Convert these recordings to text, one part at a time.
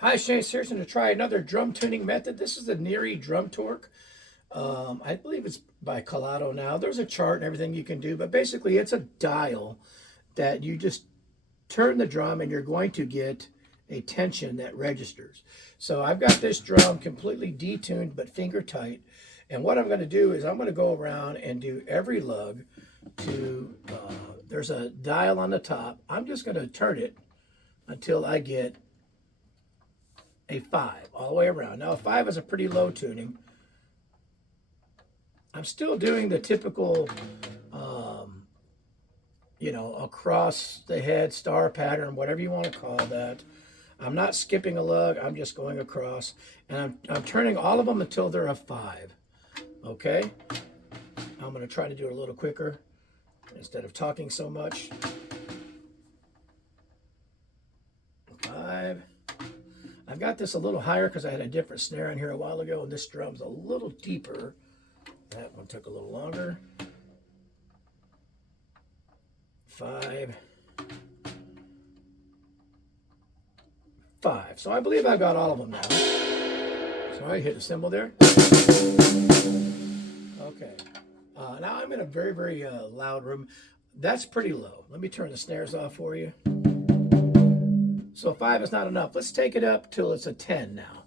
Hi, Shane Searson to try another drum tuning method. This is the Neary drum torque. I believe it's by Colado now. There's a chart and everything you can do, but basically it's a dial that you just turn the drum and you're going to get a tension that registers. So I've got this drum completely detuned but finger tight. And what I'm going to do is I'm going to go around and do every lug to, there's a dial on the top. I'm just going to turn it until I get a 5 all the way around. Now, a 5 is a pretty low tuning. I'm still doing the typical, across the head star pattern, whatever you want to call that. I'm not skipping a lug. I'm just going across. And I'm turning all of them until they're a 5. Okay? I'm going to try to do it a little quicker instead of talking so much. 5. I've got this a little higher because I had a different snare in here a while ago, and this drum's a little deeper. That one took a little longer. 5. 5. So I believe I got all of them now. So I hit the cymbal there. Okay. Now I'm in a very, very loud room. That's pretty low. Let me turn the snares off for you. So 5 is not enough. Let's take it up till it's a 10 now.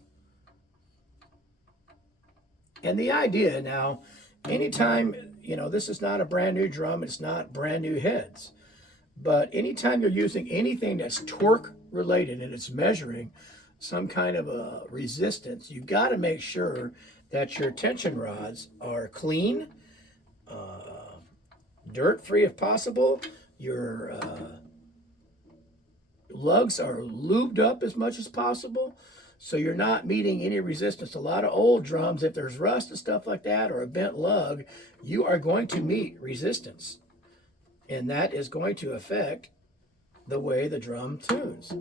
And the idea now, anytime, this is not a brand new drum, it's not brand new heads. But anytime you're using anything that's torque related and it's measuring some kind of a resistance, you've got to make sure that your tension rods are clean, dirt free if possible. Your lugs are lubed up as much as possible, so you're not meeting any resistance. A lot of old drums, if there's rust and stuff like that or a bent lug, you are going to meet resistance, and that is going to affect the way the drum tunes,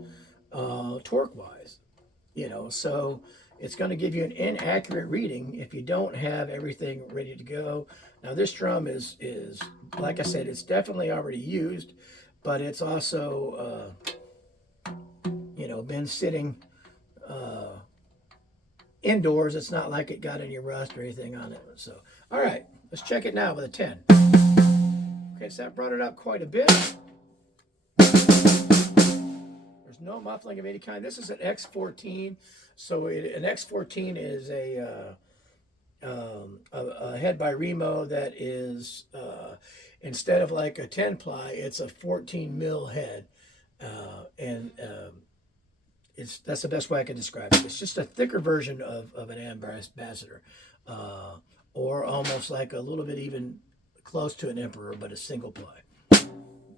torque wise. So it's going to give you an inaccurate reading if you don't have everything ready to go. Now this drum is like I said, it's definitely already used, but it's also been sitting indoors. It's not like it got any rust or anything on it. So, all right, let's check it now with a 10. Okay, so that brought it up quite a bit. There's no muffling of any kind. This is an X14. So an X14 is a head by Remo that is, instead of like a 10 ply, it's a 14 mil head. That's the best way I can describe it. It's just a thicker version of an ambassador, or almost like a little bit even close to an emperor, but a single ply.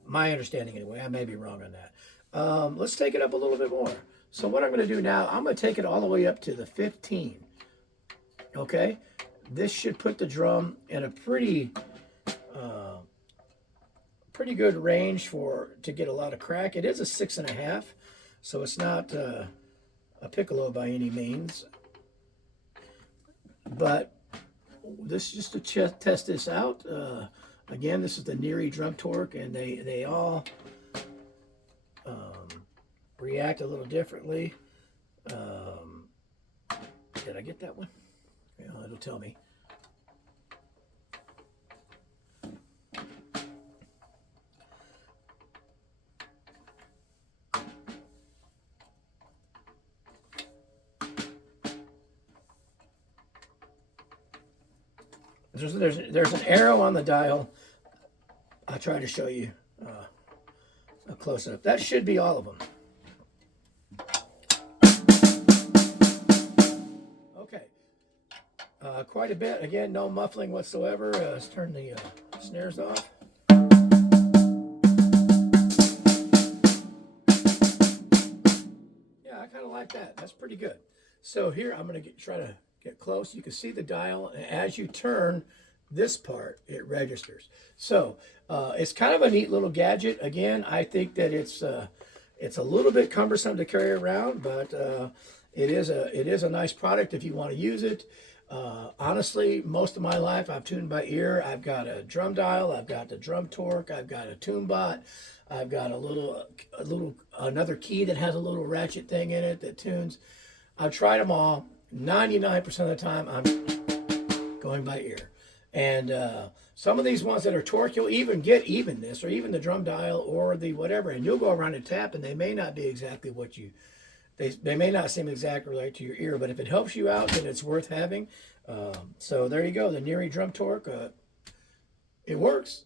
My understanding anyway. I may be wrong on that. Let's take it up a little bit more. So what I'm going to do now, I'm going to take it all the way up to the 15. Okay? This should put the drum in a pretty good range to get a lot of crack. It is a 6.5. So it's not a piccolo by any means, but this is just to test this out. Again, this is the Neary drum torque, and they all react a little differently. Did I get that one? Well, it'll tell me. There's an arrow on the dial. I'll try to show you a close-up. That should be all of them. Okay. Quite a bit. Again, no muffling whatsoever. Let's turn the snares off. Yeah, I kind of like that. That's pretty good. So here I'm going to try to get close. You can see the dial, and as you turn this part, it registers. So it's kind of a neat little gadget. Again, I think that it's It's a little bit cumbersome to carry around, but it is a nice product if you want to use it. Honestly, most of my life I've tuned by ear. I've got a drum dial, I've got the drum torque, I've got a tune bot, I've got another key that has a little ratchet thing in it that tunes. I've tried them all. 99% of the time, I'm going by ear. And some of these ones that are torque, you'll even get evenness or even the drum dial or the whatever, and you'll go around and tap, and they may not be exactly what you, they may not seem exactly right to your ear, but if it helps you out, then it's worth having. So there you go, the Neary drum torque. It works.